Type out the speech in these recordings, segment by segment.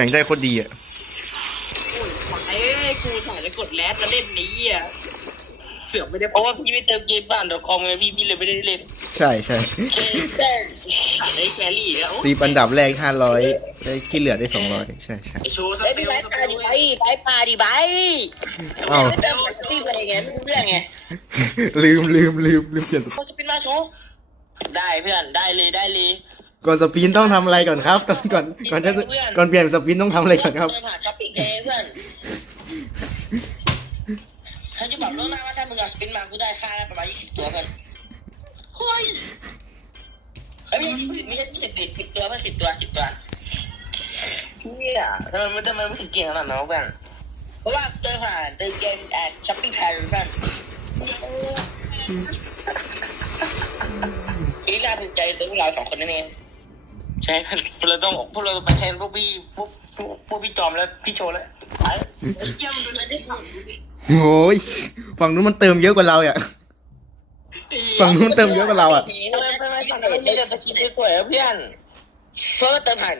บ่งได้โคตรดีอะโอ้ยไอ้กูสายจะกดแลดมาเล่นนี้อะเสือกไม่ได้เพราะว่าพี่ไม่เติมเกมบ้านดอทคอมไงพี่พี่เลยไม่ได้เล่นใช่ใช่สายได้แชรี่แล้วตีอันดับแรกห้าร้อยได้ที่เหลือได้สองร้อยใช่ใช่ไอโชว์สไอ้เปพี่ลไบสปเปลาลดิไปไปปลาดิไปอ้าวเติมกับพี่ไปไงไม่รู้เรื่องไงลืมลืมลืมลืมเปลี่ยนเขาจะเป็นมาโชว์ได้เพื่อนได้เลยได้เลย ก่อนสปินต้องทำอะไรก่อนครับ ก่อนก่อนก่อนจะก่อนเปลี่ยนสปินต้องทำอะไรก่อนครับเติมหาช้อปปิ้งเดย์เพื่อนเขาจะบอกล่วงหน้าว่าถ้ามึงเอาสปินมากูได้ค่าละประมาณยี่สิบตัวเพื่อนเฮ้ยเอ้ยไม่ใช่ไม่ใช่สิบดิสิบตัวเพื่อนสิบตัวสิบตัวเนี่ยทำไมมันทำไมมันถึงเก่งขนาดนั้นวะเพื่อนเพราะว่าเติมผ่านเติมเกมแอดช้อปปิ้งแพร์เพื่อนอีน่าภูมิใจตัวพวกเราสองคนนั่นเอง ใช่ครับพวกเราต้องพวกเราไปแทนพวกพี่พวกพวกพวกพี่จอมแล้วพี่โชว์แล้วไปไอ้เชี่ยมันดูได้ฝั่งดูดิโอ้ยฝั่งนู้นมันเติมเยอะกว่าเราอะฝั่งนู้นมันเติมเยอะกว่าเราอะทำไมทำไมฝั่งนั้นมีแต่สกินสวยๆอะเพื่อนเพราะว่าเติมผ่าน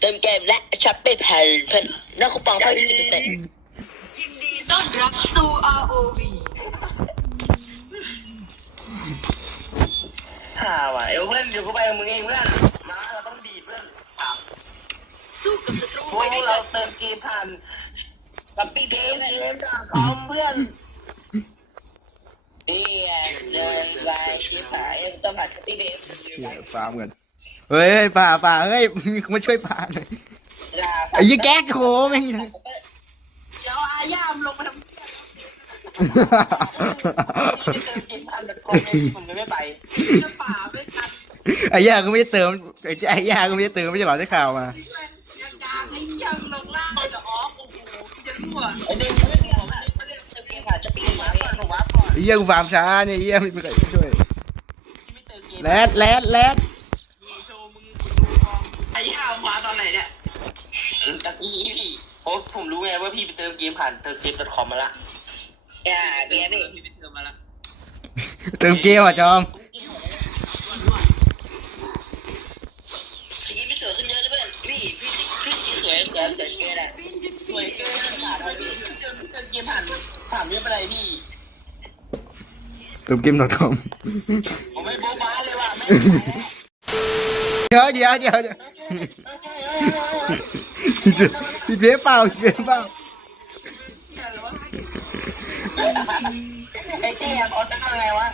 เติมเกมและช้อปปิ้งแพร์เพื่อนได้คูปองเพิ่มยี่สิบเปอร์เซ็นต์ยินดีต้อนรับสู่ ROV ห่าว่ะเอวเพื่อนเดี๋ยวกูไปกับมึงเองเพื่อนมาเราต้องดีดเพื่อน สู้กับศัตรูพวไปกด้วยเรากันเติมเกมผ่านกับพี่เกมเกมดอทคอมเพื่อนเดียเดินไปชิบหายเติมผ่านช้อปปิ้งเดย์ปลาเหมือนเฮ้ยป่าป่าเฮ้ยมีคนมาช่วยป่าหน่อยลาไอ้ยี่แก๊กโหแม่งเดี๋ยวอาย่ามลงมาทำเชี่ยไม่เติมเกมผ่านดอทคอมผมไม่ไปเชี่ยป่าไม่ทันไอ้ย่าก็ไม่ได้เติมไอ้ไอ้ย่าก็ไม่ได้เติมไม่ใช่หรอได้ข่าวมา ผมว่าก่อนไอ้ย่ากูฟาร์มช้าเนี่ยไอ้ย่าไม่มีใครช่วยไม่เติมเกมแรดแรดแรดนี่โชว์มึงดูฟองไอ้ย่าเอามาตอนไหนเนี่ยตะกี้พี่โอ้ผมรู้ไงว่าพี่ไปเติมเกมผ่านเติมเกม .com มาละอย่าเบียร์ดิพี่ไปเติมมาละเติมเกมอะจอมสกินพี่สวยขึ้นเยอะเลยเพื่อนพี่พี่พี่สวยสวยสวยเกินอะสวยเกินผ่านอะไรพี่เติมเติมเกมผ่านผ่านเว็บอะไรพี่ เติมเกม .com ผมไม่โบ๊ะบ้าเลยว่ะไม่เดี๋ยวเดี๋ยวเดี๋ยวเดี๋ยวพี่เบ๊เปล่าพี่เบ๊เปล่าไอ้เจ๊เขาตั้งอะไรวะ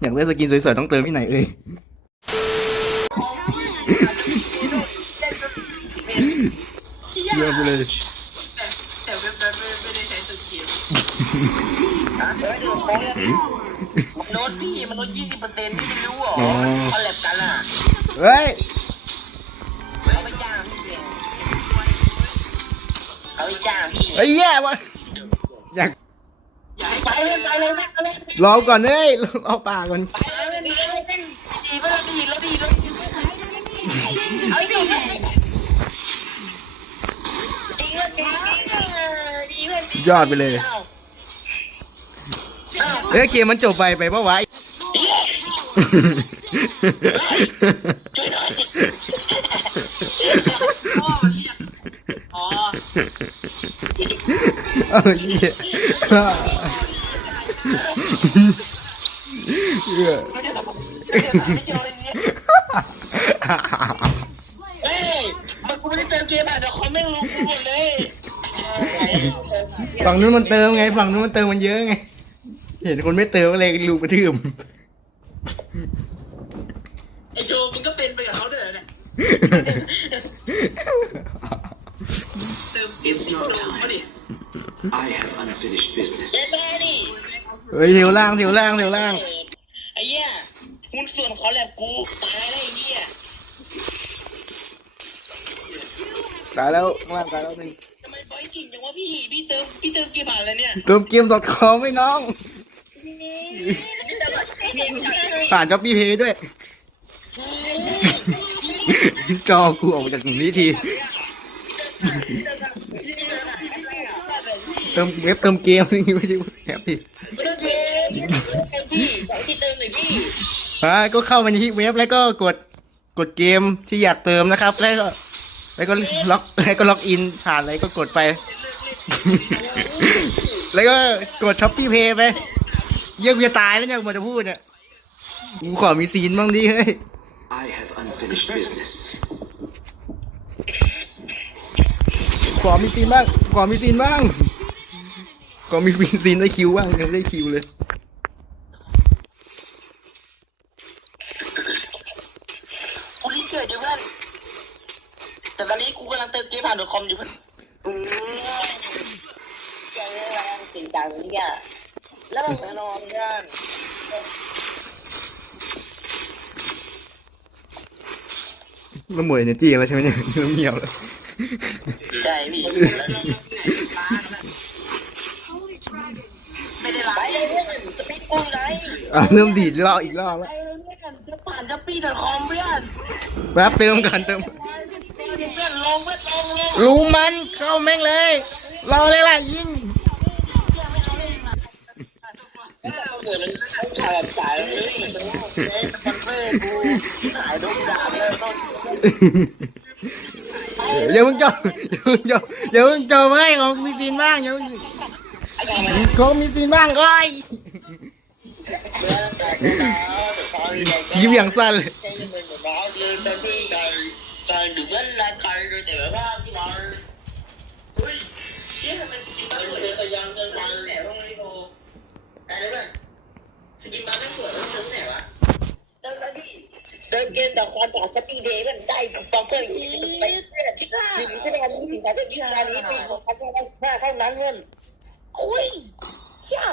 อยากได้สกินสวยๆต้องเติมที่ไหนเอ่ย เยี่ยมไปเลยแต่แต่เว็บนั้นไม่ไม่ได้ใช้สกิลเออดูโค้งโน้ตพี่มันลดยี่สิบเปอร์เซ็นต์พี่ไม่รู้เหรอคอลแลบกันอะเฮ้ยเขาไม่จ้างพี่เขาไม่จ้างพี่ไอ้แย่วะอยากอย่าให้ไปเลยไปเลยไปเลยรอก่อนเอ้ยเอาป่าก่อนไปเลยดีเลยดีไปแล้วดีแล้วดีแล้วดีไอ้ดีจริงว่าจริงจริงดีเพื่อน ยอดไปเลยเอ้ยเกมมันจบไปไปปะวะพ่อมันเรียกอ๋อ ฝั่งนู้นมันเติมไง ฝั่งนู้นมันเติมมันเยอะไง เห็นคนไม่เติมก็เลยลูกกระทืมไอโชว์มึงก็เป็นไปกับเขาเด้อเนี่ยเติมเกมสิบโลเขาดิ I have unfinished business. เจ๊แม่ดิเฮ้ยเถียวล่างเถียวล่างเถียวล่าง ไอ้เหี้ยหุ้นส่วนเขาแลบกูตายแล้วไอ้เหี้ยตายแล้วข้างล่างตายแล้วหนึ่ง ทำไมบอยจริงจังวะพี่พี่เติมพี่เติมกี่บาทแล้วเนี่ยเติมเกม .com ไม่น้อง ผ่านจ็อบปี้เพย์ด้วย จอกูออกจากตรงนี้ที เติมเว็บเติมเกมนี่ไม่ใช่แฮปปี้ไม่ต้องเกมเต็มที่ขอที่เติมหน่อยพี่อ่าก็เข้าไปที่เว็บแล้วก็กดกดเกมที่อยากเติมนะครับ แล้วก็ แล้วก็ล็อกแล้วก็ล็อกอินผ่านอะไรก็กดไป แล้วก็กดช้อปปี้เพย์ไปเยี่ยมจะตายแล้วเนี่ยมันจะพูดเนี่ยกูขอมีซีนบ้างดิเฮ้ย I have unfinished business. ขอมีซีนบ้างขอมีซีนบ้างขอมีซีนได้คิวบ้างยังได้คิวเลย กูรีบเกิดอยู่เพื่อนแต่ตอนนี้ กูกำลังเติมเกมผ่านดอทคอมอยู่เพื่อนอืมใช่แรงจริงจังเนี่ยแล้วมันแน่นอนเพื่อนมันหมดเอเนจีแล้วใช่ไหมเนี่ยเริ่มเหี่ยวแล้วใช่พี่ไม่ได้ไลไปฟ์เลยเพื่อนสปีดกูไหนอะเริ่มดีดรอบอีกรอบไปแล้วเลยเพื่อนจะผ่านจะปีดอทคอมเพื่อน แป๊บเติมกันเติมเพื่อนล งเพื่อนลงลงรู้มันเข้าแม่งเลย รอเลยล่ะยิงเออเกิดมันถ่ายแบบสายเลยมันเฟ่กูหายดงดาเลยต้นอย่าเพิ่งจบอย่าเพิ่งจบอย่าเพิ่งจบให้ของมีซีนบ้างอย่าเพิ่งของมีซีนบ้างก้อยยิ้มอย่างสั้นเลย ใจเย็นหน่อยลืมตอนที่การการดูเงินรายการโดยแต่แบบว่าที่มาเฮ้ยเอ๊ะทำไมสกินบ้าสวยเลยแต่ยังเงินวันไหนบ้างไม่โทรอะไรบ้างสกินบ้าไม่สวยแล้วเติมที่ไหนวะเติมแล้วพี่เติมเกมต่อความจากสปีดเดย์มันได้คูปองเพิ่มอีกไปเรื่อยๆที่หนึ่งที่ได้อันนี้ถึงสามที่ยี่สิบอันนี้เป็นของพันห้าเท่านั้นเงินโอ้ยเจ้า